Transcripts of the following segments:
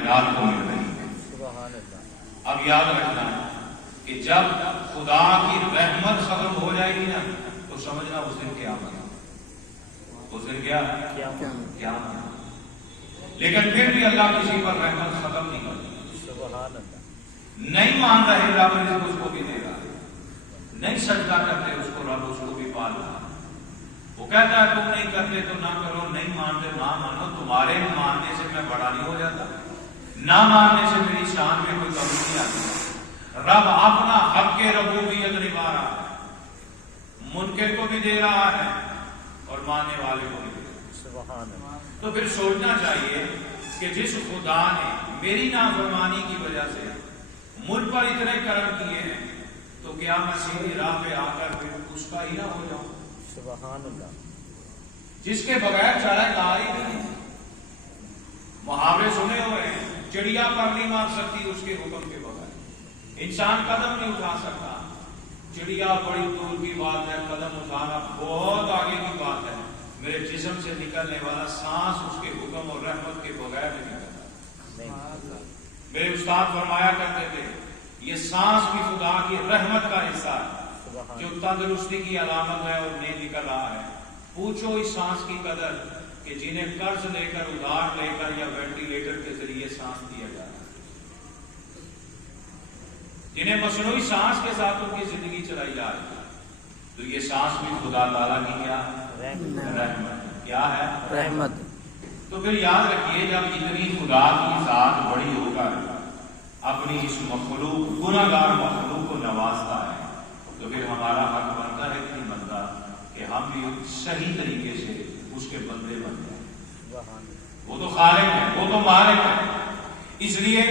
کائنات کو مل رہی ہے۔ اب یاد رکھنا کہ جب خدا کی رحمت ختم ہو جائے گی نا تو سمجھنا اس دن قیامت ہے، اس دن کیا قیامت ہے۔ لیکن پھر بھی اللہ کسی پر رحمت ختم نہیں کرتا، نہیں مان رہے رب رزق اس کو بھی دے گا، نہیں سجدہ کرتے اس کو رب اس کو بھی پال رہا۔ وہ کہتا ہے تم نہیں کرتے تو نہ کرو، نہیں مانتے نہ مانو، تمہارے ماننے سے میں بڑا نہیں ہو جاتا، نہ ماننے سے میری شان میں کوئی کمی نہیں آتی۔ رب اپنا حق ربوبیت نبھا رہا ہے، منکر کو بھی دے رہا ہے اور ماننے والے کو بھی دے رہا ہے۔ تو پھر سوچنا چاہیے کہ جس خدا نے میری نافرمانی کی وجہ سے مجھ پر اتنے کرم کیے ہیں تو کیا میں سیدھی راہ پہ آ کر پھر اس کا ہی نہ ہو جاؤں؟ سبحان اللہ، جس کے بغیر چارہ کار ہی نہیں۔ محاورے سنے ہوئے ہیں، چڑیا پر نہیں مار سکتی اس کے حکم کے بغیر، انسان قدم نہیں اٹھا سکتا۔ چڑیا بڑی دور کی بات ہے، قدم اٹھانا بہت آگے کی بات ہے۔ میرے جسم سے نکلنے والا سانس اس کے حکم اور رحمت کے بغیر نہیں نکلتا۔ میرے استاد فرمایا کرتے تھے یہ سانس بھی خدا کی رحمت کا حصہ ہے جو تندرستی کی علامت ہے اور نہیں نکل رہا ہے۔ پوچھو اس سانس کی قدر کہ جنہیں قرض لے کر ادھار لے کر یا وینٹیلیٹر کے ذریعے سانس دیا جا رہا ہے، جنہیں مصنوعی سانس کے ساتھ ان کی زندگی چلائی جا رہی ہے، تو یہ سانس بھی خدا تعالیٰ کی کیا رحمت، کیا ہے رحمت۔ تو پھر یاد رکھیے جب اتنی خدا کی ذات بڑی ہو کر اپنی اس مخلوق گناہ گار مخلوق کو نوازتا ہے تو پھر ہمارا حق بنتا ہے کہ نہیں بنتا کہ ہم بھی صحیح طریقے سے اس کے بندے بن جائیں۔ وہ تو خالق ہے، وہ تو مالک ہے۔ اس لیے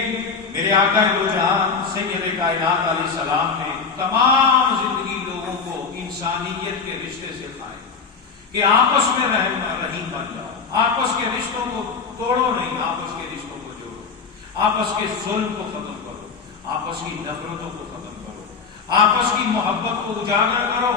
میرے آقا دو جہاں سید کائنات علیہ السلام نے تمام زندگی لوگوں کو انسانیت کے رشتے سے کھائے کہ آپس میں رحیم بن جاؤ، آپس کے رشتوں کو توڑو نہیں، آپس کے رشتوں کو جوڑو، آپس کے ظلم کو ختم کرو، آپس کی نفرتوں کو ختم کرو، آپس کی محبت کو اجاگر کرو،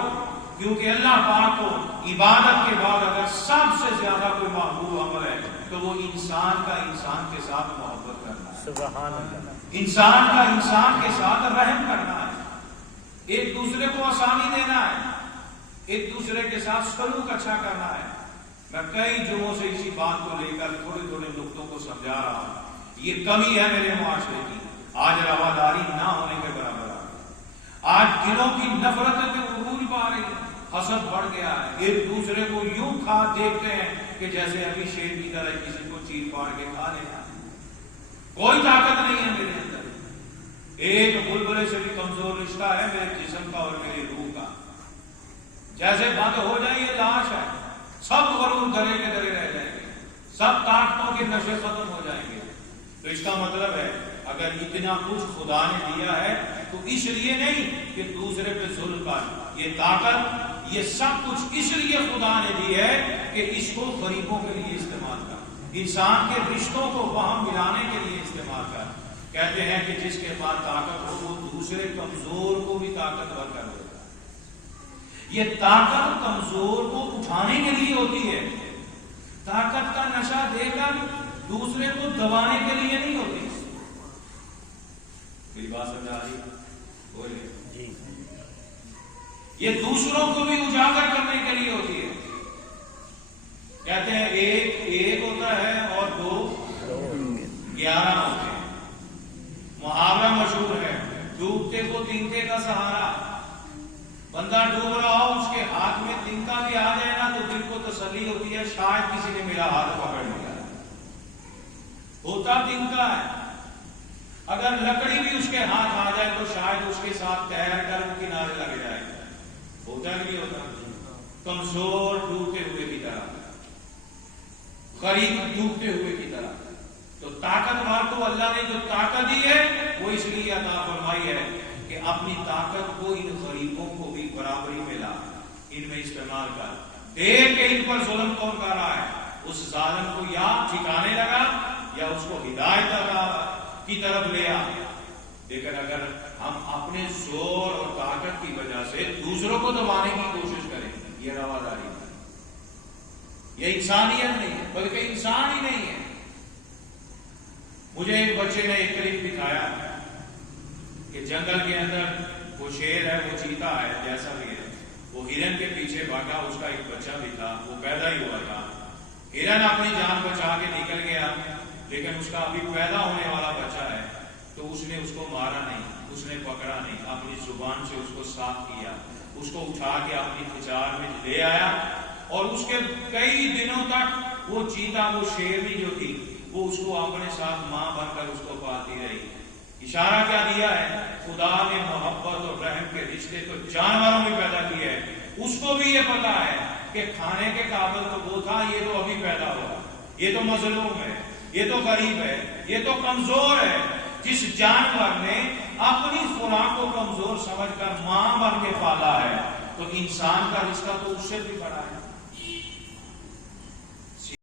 کیونکہ اللہ پاک کو عبادت کے بعد اگر سب سے زیادہ کوئی محبوب عمل ہے تو وہ انسان کا انسان کے ساتھ محبت کرنا ہے، سبحان اللہ، انسان کا انسان کے ساتھ رحم کرنا ہے، ایک دوسرے کو آسانی دینا ہے، ایک دوسرے کے ساتھ سلوک اچھا کرنا ہے۔ میں کئی جمعوں سے اسی بات کو لے کر تھوڑے تھوڑے نقطوں کو سمجھا رہا ہوں۔ یہ کمی ہے میرے معاشرے کی، آج رواداری نہ ہونے کے برابر ہے، آج دلوں کی نفرتیں میں عروج پا رہی ہے، حسد بڑھ گیا ہے، ایک دوسرے کو یوں کھا دیکھتے ہیں کہ جیسے ابھی شیر کی طرح کسی کو چیر پاڑ کے کھا لینا ہے۔ کوئی طاقت نہیں ہے میرے اندر، ایک بلبلے سے بھی کمزور رشتہ ہے میرے جسم کا اور میری روح کا، جیسے بند ہو جائے یہ لاش ہے، سب غرور درے کے درے رہ جائیں گے، سب طاقتوں کے نشے ختم ہو جائیں گے۔ تو اس کا مطلب ہے اگر اتنا کچھ خدا نے دیا ہے تو اس لیے نہیں کہ دوسرے پہ ظلم کر، یہ طاقت یہ سب کچھ اس لیے خدا نے دی ہے کہ اس کو غریبوں کے لیے استعمال کر، انسان کے رشتوں کو باہم ملانے کے لیے استعمال کر۔ کہتے ہیں کہ جس کے پاس طاقت ہو وہ دوسرے کمزور کو بھی طاقتور کر دیتا ہے۔ یہ طاقت کمزور کو اٹھانے کے لیے ہوتی ہے، طاقت کا نشہ دے کر دوسرے کو دبانے کے لیے نہیں ہوتی۔ میری بات سمجھا رہی؟ بولیے جی۔ یہ دوسروں کو بھی اجاگر کرنے کے لیے ہوتی ہے۔ کہتے ہیں ایک ہوتا ہے اور 2 11 ہوتے ہیں۔ محاورہ مشہور ہے، ڈوبتے کو تنکے کا سہارا۔ بندہ ڈوب رہا ہو اس کے ہاتھ میں تنکا بھی آ جائے نا تو دل کو تسلی ہوتی ہے، شاید کسی نے میرا ہاتھ پکڑ لیا۔ ہوتا تنکا ہے، اگر لکڑی بھی اس کے ہاتھ آ جائے تو شاید اس کے ساتھ تیر کر وہ کنارے لگ جائے گا۔ ہوتا نہیں ہوتا؟ کمزور ڈوبتے ہوئے کی طرح، غریب ڈوبتے ہوئے کی طرح۔ تو طاقتور کو اللہ نے جو طاقت دی ہے وہ اس لیے عطا فرمائی ہے کہ اپنی طاقت کو ان غریبوں کو بھی برابری میں لا، ان میں استعمال کر۔ دیکھ کے ان پر ظلم کون کر رہا ہے، اس ظالم کو یا ٹھکانے لگا یا اس کو ہدایت کی طرف لے آ۔ لیکن اگر ہم اپنے زور اور طاقت کی وجہ سے دوسروں کو دبانے کی کوشش کریں، یہ رواداری ہے، یہ انسانیت نہیں ہے، بلکہ انسان ہی نہیں ہے۔ مجھے ایک بچے نے ایک کلپ دکھایا کہ جنگل کے اندر وہ شیر ہے، وہ چیتا ہے، جیسا بھی ہے، وہ ہرن کے پیچھے بھاگا، اس کا ایک بچہ بھی تھا، وہ پیدا ہی ہوا تھا، ہرن اپنی جان بچا کے نکل گیا، لیکن اس کا ابھی پیدا ہونے والا بچہ ہے، تو اس نے اس کو مارا نہیں، اس نے پکڑا نہیں، اپنی زبان سے اس کو صاف کیا، اس کو اٹھا کے اپنی کچار میں لے آیا، اور اس کے کئی دنوں تک وہ چیتا، وہ شیرنی جو تھی، وہ اس کو اپنے ساتھ ماں بن کر اس کو پالتی رہی۔ اشارہ کیا دیا ہے؟ خدا نے محبت اور رحم کے رشتے تو جانوروں میں پیدا کیے ہیں، اس کو بھی یہ پتا ہے کہ کھانے کے قابل تو وہ تھا، یہ تو ابھی پیدا ہوا، یہ تو مظلوم ہے، یہ تو غریب ہے، یہ تو کمزور ہے۔ جس جانور نے اپنی خوراک کو کمزور سمجھ کر ماں بن کے پالا ہے، تو انسان کا رشتہ تو اس سے بھی بڑا ہے۔